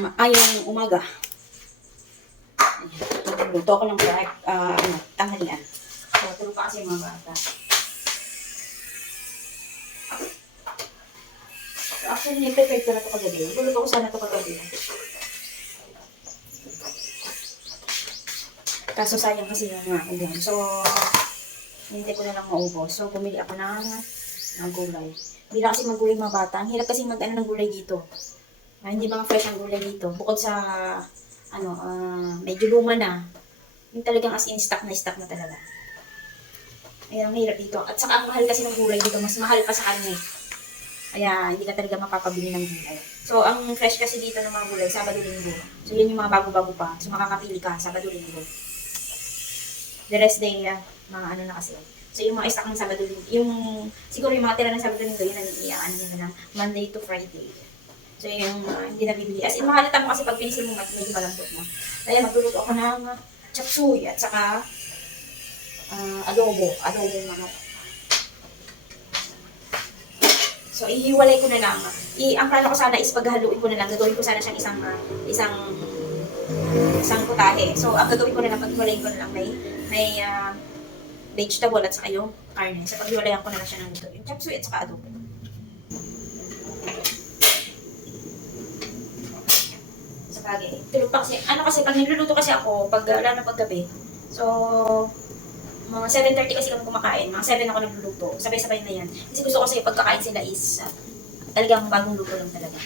ma- ay, yung umaga. Luto ako ng fried, ah, ano, tanghalian. So, tulog pa kasi mga bata. So, actually, nag-prepare ko na ito kagabi. Luluto ko sana ito kagabi. Kaso sayang kasi yung mga ulam. So, hindi ko na lang maubos. So, bumili ako ng, ng gulay. Hindi na kasi maggulay mga bata. Ang hirap kasi mag-ano ng gulay dito. Ah, hindi mga fresh ang gulay dito. Bukod sa, ano, ah, medyo luma na. Yung talagang as in stock na stock na talaga. Ayan, ang hirap dito. At saka ang mahal kasi ng gulay dito. Mas mahal pa sa kanya. Kaya hindi ka talaga mapapabili ng gulay. So, ang fresh kasi dito ng mga gulay, Sabado-Linggo. So, yun yung mga bago-bago pa. So, makakapili ka, Sabado-Linggo. The rest day, ah, mga ano na kasi. So, yung mga stock ng Sabado-Linggo, yung, siguro yung mga tira ng Sabado-Linggo, yun ang iaan nila ng Monday to Friday. So, yung uh, hindi nabibili. As in, mahalata mo kasi pag pinisil mo, medyo malambot mo. Kaya magluluto ako ng uh, chop suey at saka ah, adobo. Adobo manok. So, ihiwalay ko na lang. I, ang plano ko sana is paghaluin ko na lang. Gagawin ko sana siyang isang, ah, isang, isang putahe. So, ang gagawin ko na lang, paghiwalay ko na lang, may, may ah, vegetable at saka yung karne. So, paghiwalayan ko na lang siya ng luto. Yung chop suey at saka adobo. Sa bagay. Tulog pa kasi, ano kasi, pag nagluluto kasi ako, pag, lalo na paggabi, so, mga 7.30 kasi kami kumakain, mga 7 ako nagluluto, sabay-sabay na yan. Kasi gusto ko kasi pagkakain sila is, uh, talagang bagong luto lang talaga.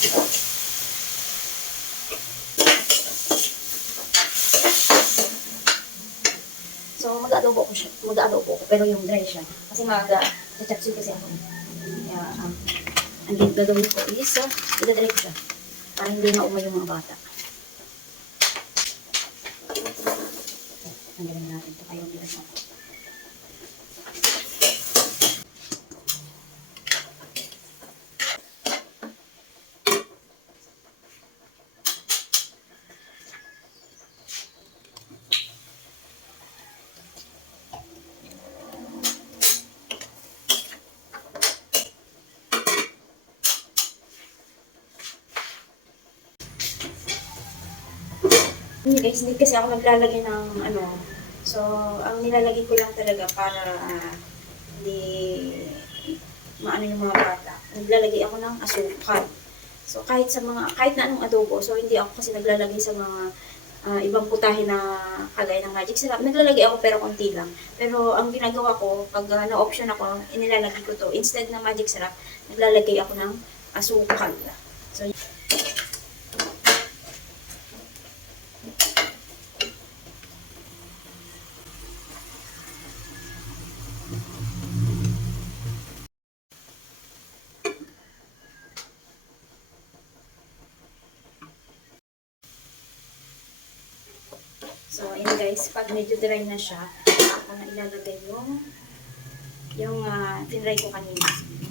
So, mag-adobo ko siya. Mag-adobo ko. Pero yung dry siya. Kasi mag-chachapsuy kasi ako. Kaya, um, ang gagawin ko is, uh, idadry ko siya. Para hindi na umay yung mga bata. Tanggalin na natin ito. Kayo ang bilas natin. Hindi guys, hindi kasi ako naglalagay ng ano. So, ang nilalagay ko lang talaga para ah, hindi maano yung mga bata. Naglalagay ako ng asukal. So, kahit sa mga, kahit na anong adobo, so hindi ako kasi naglalagay sa mga ah, ibang putahe na kagaya ng magic syrup. Naglalagay ako pero konti lang. Pero ang ginagawa ko, pag uh, na-option ako, inilalagay ko to. Instead ng magic syrup, naglalagay ako ng asukal. So, So, ayan guys, pag medyo dry na siya, ako na ilalagay yung yung uh, tinry ko kanina.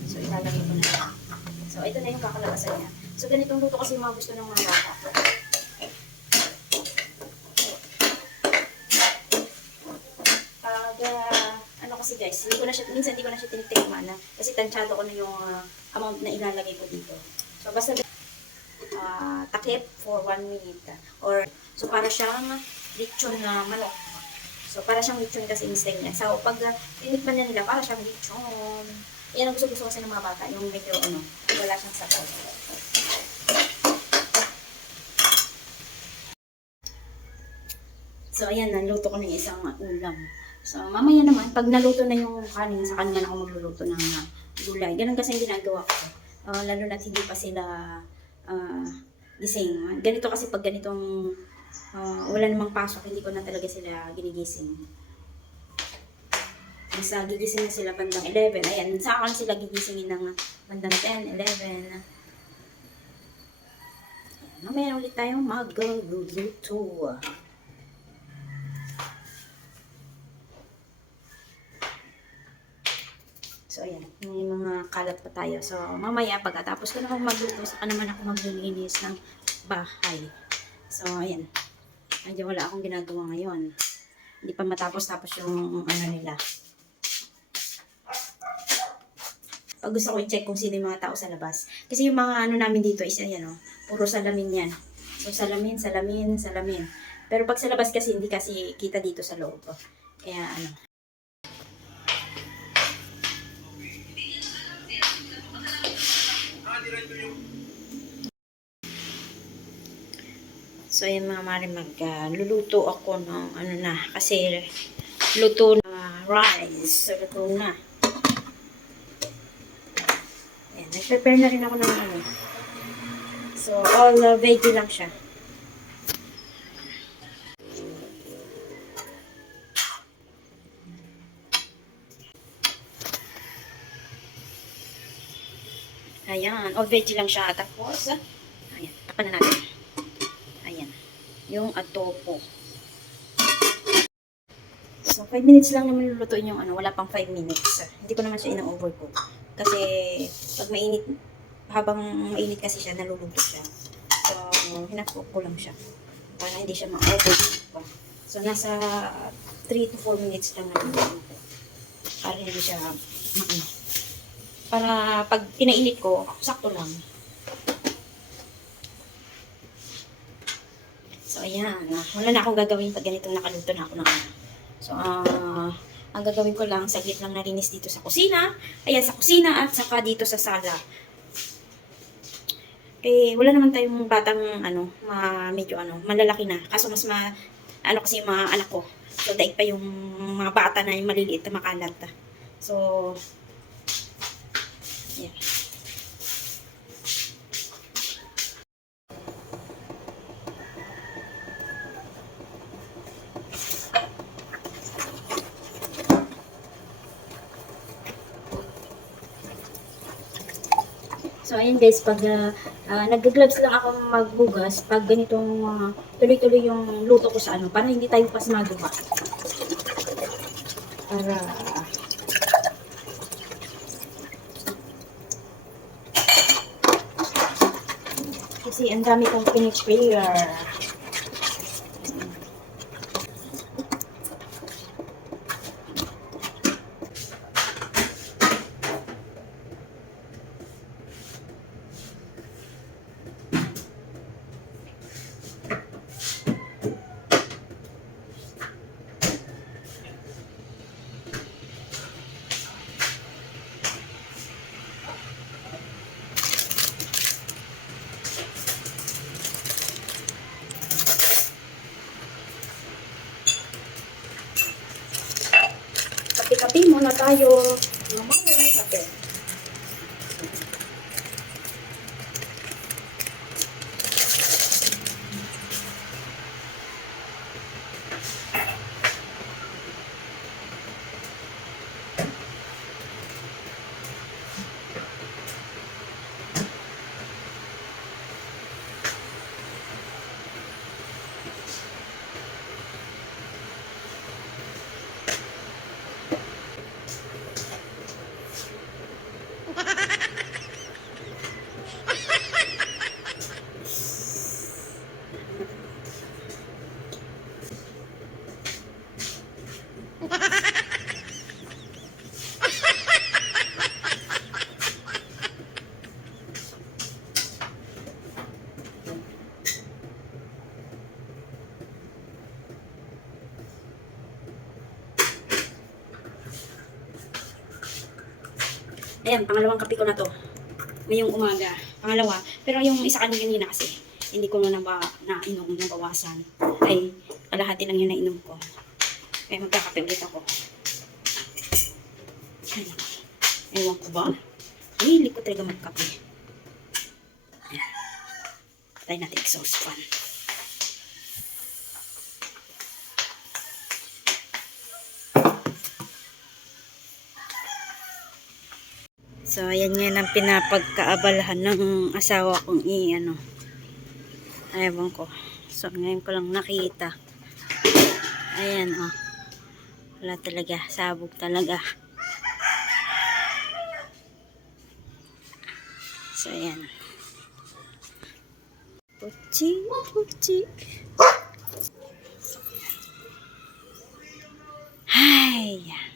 So, ilalagay ko na siya. So, ito na yung kakalabasan niya. So, ganitong luto kasi mga gusto ng mga bata. Pag, ah, ano kasi guys, hindi ko na siya, minsan hindi ko na siya tinitikman na kasi tansyado ko na yung ah, amount na ilalagay ko dito. So, basta ah, takip for 1 minute. Or, so para siyang lechon na manok. So, para siyang lechon kasi yung niya. So, pag uh, tinikman nila, para siyang lechon. Yan ang gusto-gusto kasi ng mga bata, yung medyo ano, wala siyang sabaw. So, ayan, naluto ko na yung isang ulam. So, mamaya naman, pag naluto na yung kanin, sa kanya na ako magluluto ng uh, gulay. Ganun kasi yung ginagawa ko. Uh, lalo na hindi pa sila uh, gising. Ganito kasi pag ganitong ah, wala namang pasok, hindi ko na talaga sila ginigising. Mas ah, gigising na sila bandang 11. Ayan, sa akin sila gigisingin ng bandang 10, 11. Mamaya ulit tayong magluluto. So, ayan. May mga kalat pa tayo. So, mamaya, pagkatapos ko naman magluto, saka naman ako maglilinis ng bahay. So, ayan. Medyo wala akong ginagawa ngayon. Hindi pa matapos-tapos yung ano nila. Pag gusto ko i-check kung sino yung mga tao sa labas. Kasi yung mga ano namin dito is ayan o, puro salamin yan. So salamin, salamin, salamin. Pero pag sa labas kasi hindi kasi kita dito sa loob. oh. Kaya ano. So ayan mga mari magluluto ako ng ano na kasi luto na rice. Luto na. Ayan, nag-prepare na rin ako ng ano. So, all uh, veggie lang siya. Ayan, all veggie lang siya. Tapos, ayan, tapan na natin. Yung adobo. So, 5 minutes lang naman lulutuin yung ano, wala pang 5 minutes. Hindi ko naman siya ina-overcook. Kasi, pag mainit, habang mainit kasi siya, naluluto siya. So, hinacook ko lang siya. Para hindi siya ma-overcook. So, nasa 3 to 4 minutes lang naman. Para hindi siya maano. Para pag pinainit ko, sakto lang. So, ayan. ah, Wala na akong gagawin pag ganitong nakaluto na ako ng ano. So, ah, ang gagawin ko lang, saglit lang nalinis dito sa kusina. Ayan, sa kusina at saka dito sa sala. Eh, wala naman tayong batang, ano, ma, medyo, ano, malalaki na. Kaso mas ma, ano kasi yung mga anak ko. So, daig pa yung mga bata na yung maliliit na makalat. So, yeah. So, ayun guys, pag uh, nag-gloves lang ako magbugas, pag ganitong ah, tuloy-tuloy yung luto ko sa ano, para hindi tayo pasmaduha. Para... Kasi ang dami kong pinipare. Tayo. Mamaya, kape. Ayan, pangalawang kape ko na to. Ngayong umaga. Pangalawa. Pero yung isa kanina kasi, hindi ko na naba, na inom ng bawasan. Ay, kalahati lang yung nainom ko. Kaya magkakape ulit ako. Ay, ewan ko ba? Hindi ko talaga magkape. Ayan. Patay natin exhaust fan. So, ayan yan ang pinapagkaabalahan ng asawa kong i, ano. Ewan ko. So, ngayon ko lang nakita. Ayan, oh. Wala talaga. Sabog talaga. So, ayan. Puchi, puchi. Ay, yan.